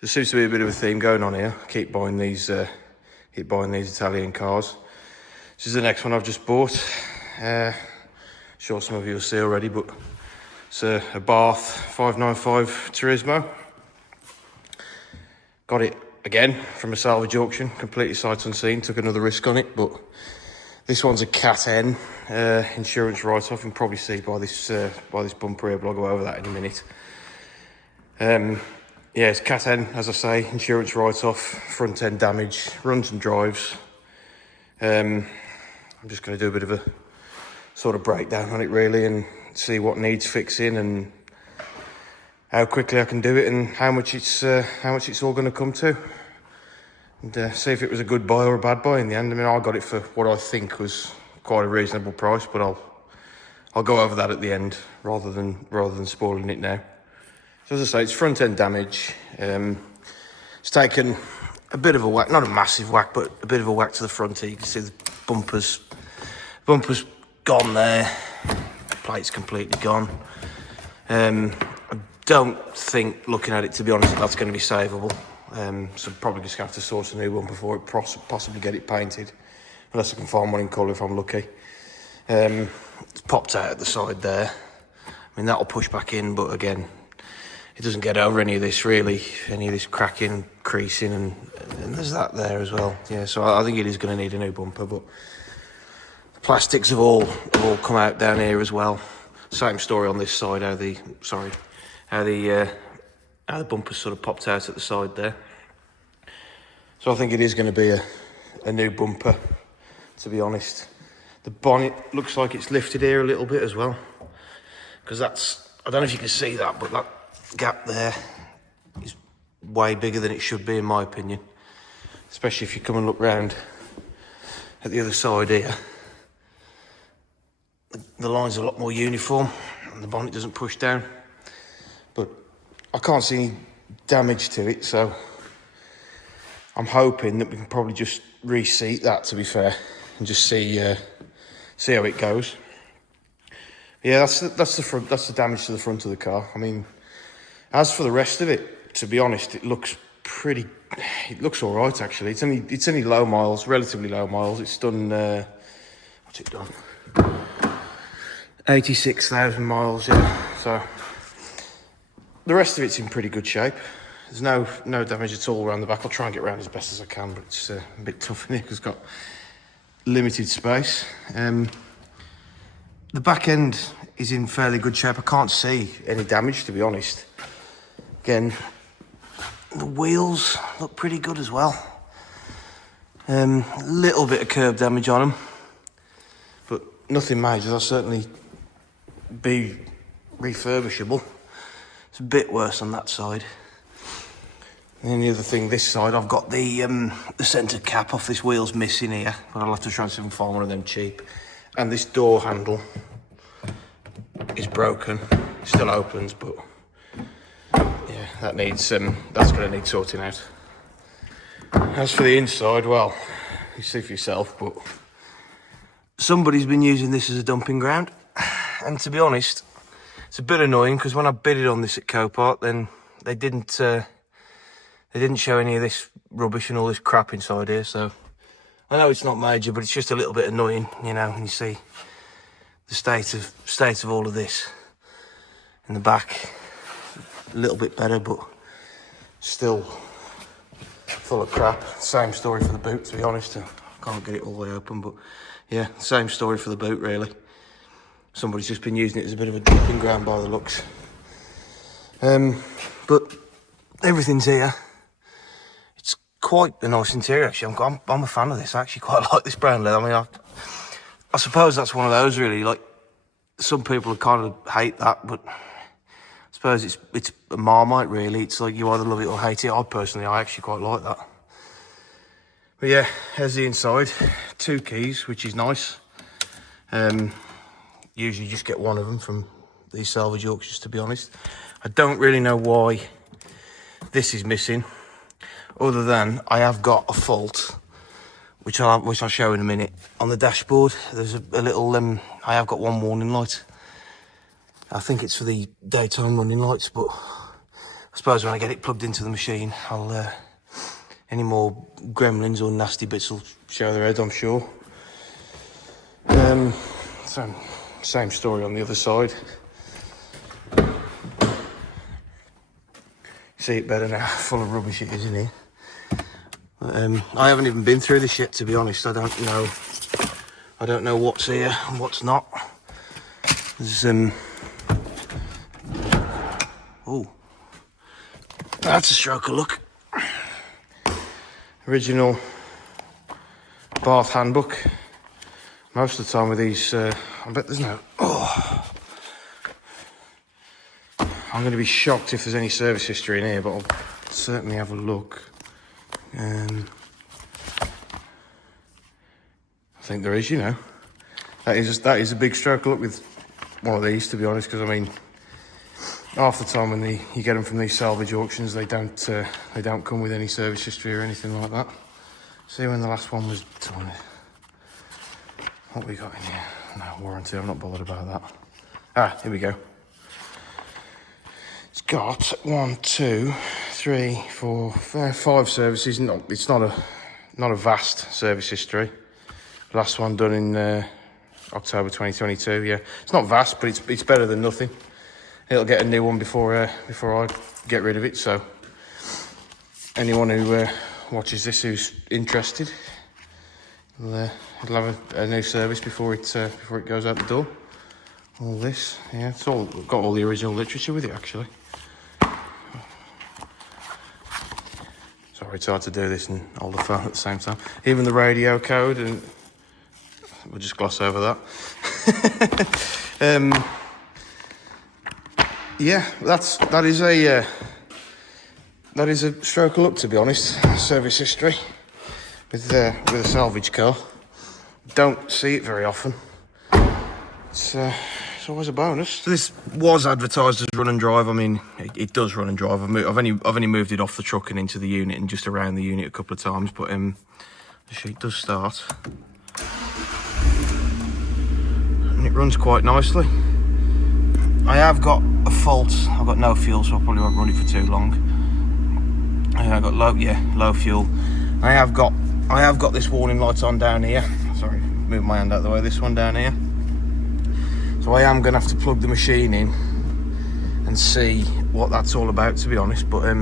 There seems to be a bit of a theme going on here. I keep buying these Italian cars. This is the next one I've just bought. Sure some of you will see already, but it's a Bath 595 Turismo. Got it again from a salvage auction, completely sight unseen. Took another risk on it, but this one's a Cat N insurance write-off. You can probably see by this bumper here, but I'll go over that in a minute. Yeah, it's Cat N, as I say, insurance write-off, front end damage, runs and drives. I'm just going to do a bit of a sort of breakdown on it really, and see what needs fixing and how quickly I can do it, and how much it's all going to come to, and see if it was a good buy or a bad buy in the end. I mean, I got it for what I think was quite a reasonable price, but I'll go over that at the end rather than spoiling it now. So as I say, it's front end damage. It's taken a bit of a whack, not a massive whack, but a bit of a whack to the front here. You can see the bumper's gone there. The plate's completely gone. I don't think, looking at it, to be honest, that's going to be savable. So I'm probably just going to have to source a new one before it possibly get it painted, unless I can find one in colour if I'm lucky. It's popped out at the side there. I mean, that'll push back in, but again, it doesn't get over any of this really, any of this cracking, creasing, and there's that there as well. Yeah, so I think it is going to need a new bumper, but the plastics have all come out down here as well. Same story on this side, how the bumper sort of popped out at the side there. So I think it is going to be a new bumper, to be honest. The bonnet looks like it's lifted here a little bit as well, because that's, I don't know if you can see that, but that gap there is way bigger than it should be in my opinion, especially if you come and look round at the other side here. The line's a lot more uniform and the bonnet doesn't push down, but I can't see any damage to it, so I'm hoping that we can probably just reseat that, to be fair, and just see how it goes. Yeah, that's the front. That's the damage to the front of the car. I mean, as for the rest of it, to be honest, it looks all right actually. It's only low miles, relatively low miles. It's done what's it done? 86,000 miles, yeah. So the rest of it's in pretty good shape. There's no damage at all around the back. I'll try and get around as best as I can, but it's a bit tough in here because it's got limited space. The back end is in fairly good shape. I can't see any damage, to be honest. Again, the wheels look pretty good as well. A little bit of curb damage on them, but nothing major. They'll certainly be refurbishable. It's a bit worse on that side. And then the other thing, this side, I've got the centre cap off. This wheel's missing here, but I'll have to try and find one of them cheap. And this door handle is broken. It still opens, but yeah, that's going to need sorting out. As for the inside, well, you see for yourself, but somebody's been using this as a dumping ground. And to be honest, it's a bit annoying because when I bidded on this at Copart, then they didn't show any of this rubbish and all this crap inside here. So I know it's not major, but it's just a little bit annoying, you know, when you see the state of all of this in the back. A little bit better, but still full of crap. Same story for the boot, to be honest. I can't get it all the way open, but yeah, same story for the boot really. Somebody's just been using it as a bit of a dumping ground by the looks. But everything's here. It's quite a nice interior actually. I'm a fan of this. I actually quite like this brown leather. I mean, I suppose that's one of those really, like, some people kind of hate that, but I suppose it's a Marmite really. It's like you either love it or hate it. I actually quite like that. But yeah, here's the inside. 2 keys, which is nice. Usually just get one of them from these salvage auctions, to be honest. I don't really know why this is missing, other than I have got a fault, which I'll show in a minute. On the dashboard, there's a little, I have got one warning light. I think it's for the daytime running lights, but I suppose when I get it plugged into the machine, I'll any more gremlins or nasty bits will show their head, I'm sure. So same story on the other side. See it better now, full of rubbish it is in here. But, I haven't even been through this yet, to be honest. I don't know what's here and what's not. There's oh, that's a stroke of luck. Original bath handbook. Most of the time with these, I bet there's no. Oh, I'm going to be shocked if there's any service history in here, but I'll certainly have a look. I think there is, you know. That is a big stroke of luck with one of these, to be honest, because I mean, half the time when you get them from these salvage auctions, they don't come with any service history or anything like that. See when the last one was done. What we got in here? No warranty. I'm not bothered about that. Ah, here we go. It's got 1, 2, 3, 4, 5 services. It's not a vast service history. Last one done in October 2022. Yeah, it's not vast, but it's better than nothing. It'll get a new one before I get rid of it. So anyone who watches this who's interested, it'll have a new service before it goes out the door. All this, yeah, it's all got all the original literature with it actually. Sorry, it's hard to do this and hold the phone at the same time. Even the radio code, and we'll just gloss over that. Yeah, that is a stroke of luck, to be honest. Service history with a salvage car. Don't see it very often. It's always a bonus. So this was advertised as run and drive. I mean, it does run and drive. I've only moved it off the truck and into the unit and just around the unit a couple of times, but the sheet does start. And it runs quite nicely. I have got a fault. I've got no fuel, so I probably won't run it for too long. I've got low fuel. I have got this warning light on down here. Sorry, move my hand out of the way. This one down here. So I am going to have to plug the machine in and see what that's all about, to be honest. But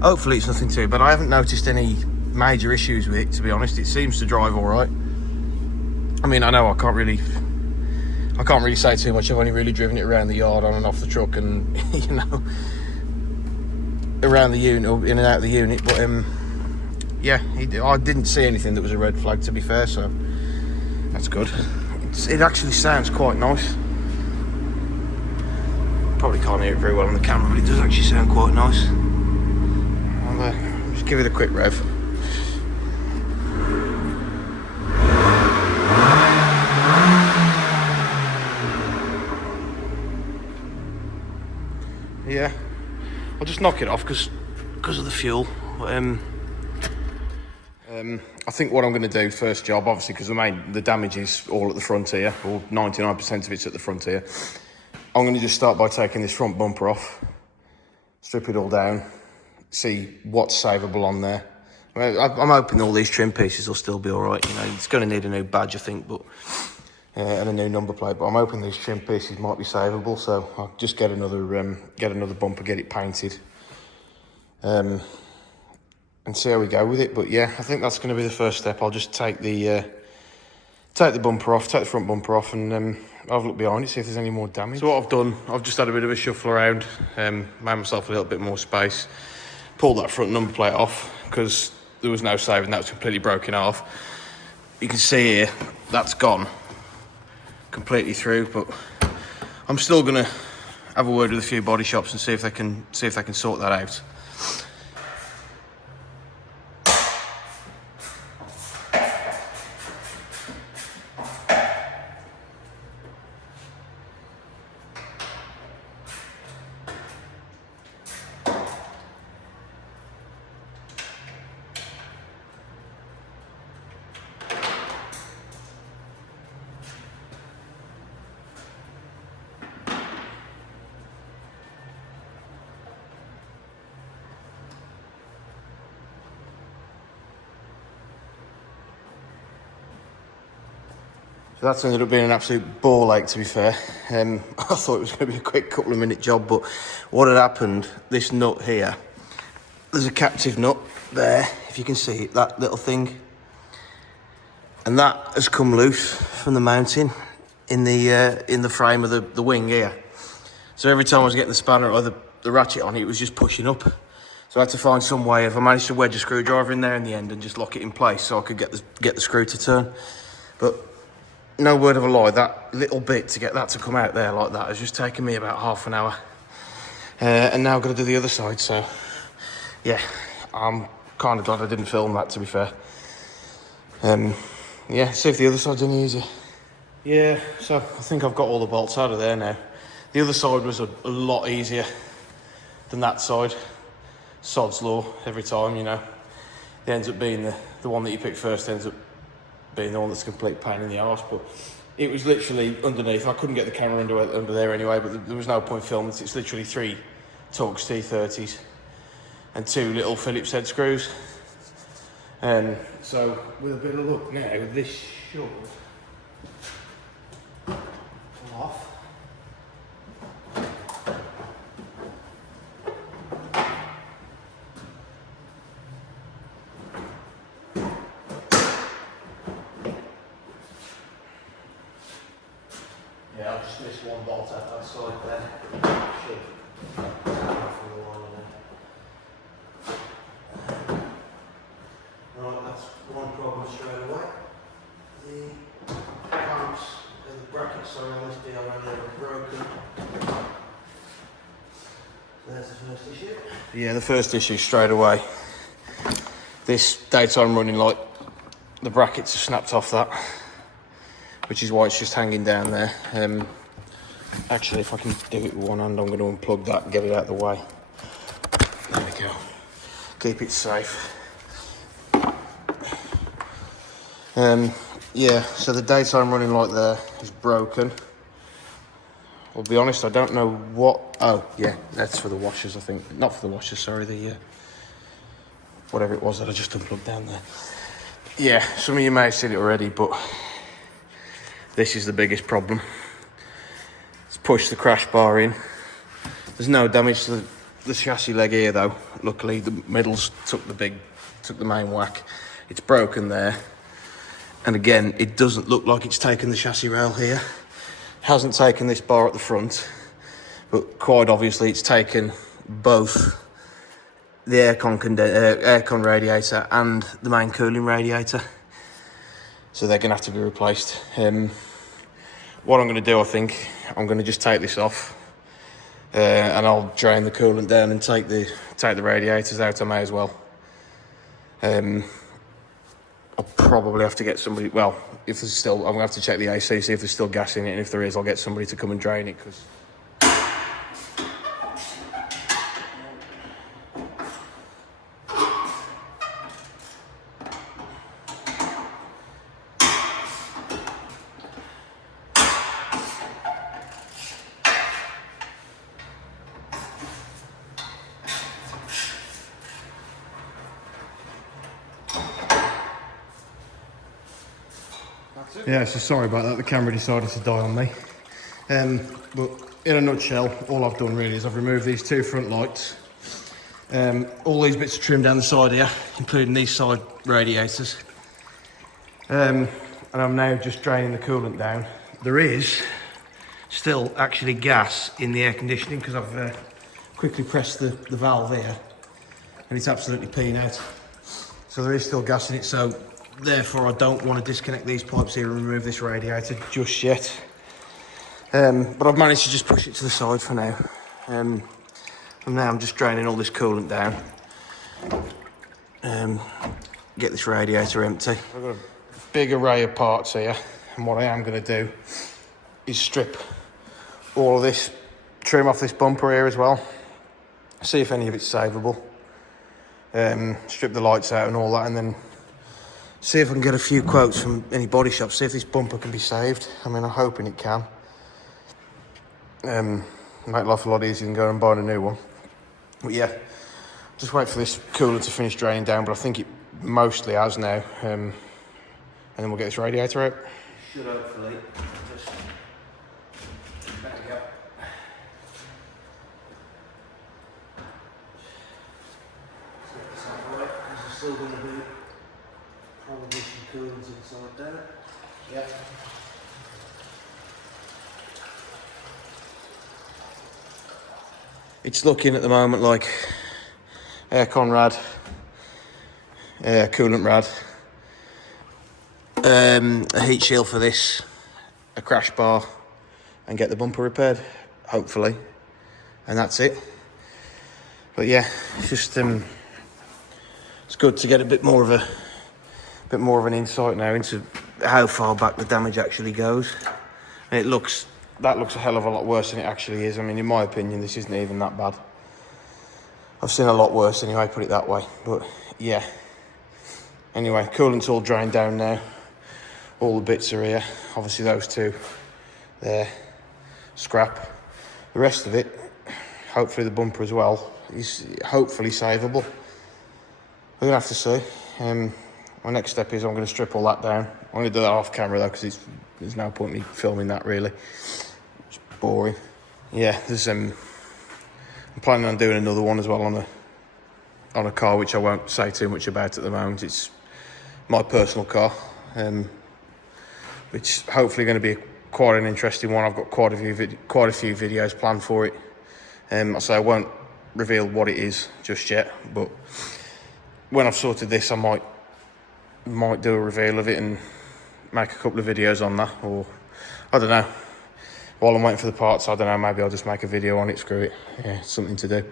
hopefully it's nothing too bad. I haven't noticed any major issues with it, to be honest. It seems to drive all right. I mean, I know I can't really say too much. I've only really driven it around the yard, on and off the truck, and you know, around the unit, or in and out of the unit. But yeah, I didn't see anything that was a red flag, to be fair. So that's good. It actually sounds quite nice. Probably can't hear it very well on the camera, but it does actually sound quite nice. I'll just give it a quick rev. Yeah, I'll just knock it off because of the fuel. But, I think what I'm going to do first job, obviously, because the damage is all at the front here, or 99% of it's at the front here. I'm going to just start by taking this front bumper off, strip it all down, see what's savable on there. I'm hoping all these trim pieces will still be all right. You know, it's going to need a new badge, I think, but and a new number plate. But I'm hoping these trim pieces might be savable, so I'll just get another bumper, get it painted. And see how we go with it. But yeah, I think that's going to be the first step. I'll just take the bumper off, take the front bumper off, and have a look behind it, see if there's any more damage. So what I've done, I've just had a bit of a shuffle around, made myself a little bit more space, pulled that front number plate off because there was no saving, that was completely broken off. You can see here, that's gone completely through, but I'm still going to have a word with a few body shops and see if they can sort that out. So that's ended up being an absolute ball ache, to be fair. I thought it was going to be a quick couple of minute job, but what had happened, this nut here, there's a captive nut there, if you can see it, that little thing. And that has come loose from the mounting in the frame of the wing here. So every time I was getting the spanner or the ratchet on it was just pushing up. So I had to find some way of, I managed to wedge a screwdriver in there in the end and just lock it in place so I could get the screw to turn. But no word of a lie, that little bit to get that to come out there like that has just taken me about half an hour. And now I've got to do the other side, so yeah, I'm kind of glad I didn't film that, to be fair. Yeah, see if the other side's any easier. Yeah, so I think I've got all the bolts out of there now. The other side was a lot easier than that side. Sod's law every time, you know. It ends up being the one that you pick first ends up being the one that's a complete pain in the arse. But it was literally underneath. I couldn't get the camera under there anyway, but there was no point filming. It's literally 3 Torx T30s and 2 little Phillips head screws. So with a bit of luck now, this should come off. Yeah, I've just missed one bolt out that side there. Should right, that's one problem straight away. The clamps and the brackets on this DRL are broken. So there's the first issue. Yeah, the first issue straight away. This daytime running light, the brackets are snapped off that, which is why it's just hanging down there. Actually, if I can do it with one hand, I'm going to unplug that and get it out of the way. There we go. Keep it safe. Yeah, so the daytime running light there is broken. I'll be honest, I don't know what... Oh, yeah, that's for the washers, I think. Not for the washers, sorry, the... whatever it was that I just unplugged down there. Yeah, some of you may have seen it already, but this is the biggest problem. Let's push the crash bar in. There's no damage to the chassis leg here, though. Luckily, the middles took the main whack. It's broken there. And again, it doesn't look like it's taken the chassis rail here. Hasn't taken this bar at the front, but quite obviously it's taken both the aircon radiator and the main cooling radiator. So they're going to have to be replaced. What I'm going to do, I think, I'm going to just take this off and I'll drain the coolant down and take the radiators out. I may as well. I'll probably have to get somebody, well, if there's still, I'm going to have to check the AC, see if there's still gas in it, and if there is, I'll get somebody to come and drain it, because... Yeah, so sorry about that, the camera decided to die on me. But in a nutshell, all I've done really is I've removed these 2 front lights. All these bits are trimmed down the side here, including these side radiators. And I'm now just draining the coolant down. There is still actually gas in the air conditioning because I've quickly pressed the valve here and it's absolutely peeing out. So there is still gas in it, so therefore I don't want to disconnect these pipes here and remove this radiator just yet. But I've managed to just push it to the side for now. And now I'm just draining all this coolant down. Get this radiator empty. I've got a big array of parts here, and what I am going to do is strip all of this, trim off this bumper here as well, see if any of it's savable. Strip the lights out and all that, and then see if I can get a few quotes from any body shops, see if this bumper can be saved. I mean, I'm hoping it can. Make life a lot easier than going and buying a new one. But yeah, just wait for this coolant to finish draining down, but I think it mostly has now. And then we'll get this radiator out. should hopefully just, there we go. Set this up right, because there's still going to be probably some coolants inside there. Yep. It's looking at the moment like aircon rad, coolant rad, a heat shield for this, a crash bar, and get the bumper repaired, hopefully, and that's it. But yeah, it's just it's good to get a bit more of an insight now into how far back the damage actually goes. And that looks a hell of a lot worse than it actually is. I mean, in my opinion, this isn't even that bad. I've seen a lot worse anyway, put it that way. But yeah. Anyway, coolant's all drained down now. All the bits are here. Obviously those two there, scrap. The rest of it, hopefully the bumper as well, is hopefully savable. We're gonna have to see. My next step is I'm going to strip all that down. I'm going to do that off camera though, because there's no point in me filming that really. It's boring. Yeah, I'm planning on doing another one as well on a car, which I won't say too much about at the moment. It's my personal car, which hopefully going to be quite an interesting one. I've got quite a few videos planned for it. So I won't reveal what it is just yet, but when I've sorted this, I might do a reveal of it and make a couple of videos on that, or I don't know, while I'm waiting for the parts, I don't know, maybe I'll just make a video on it. Screw it, yeah, it's something to do.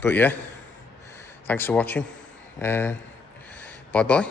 But yeah, thanks for watching, bye bye.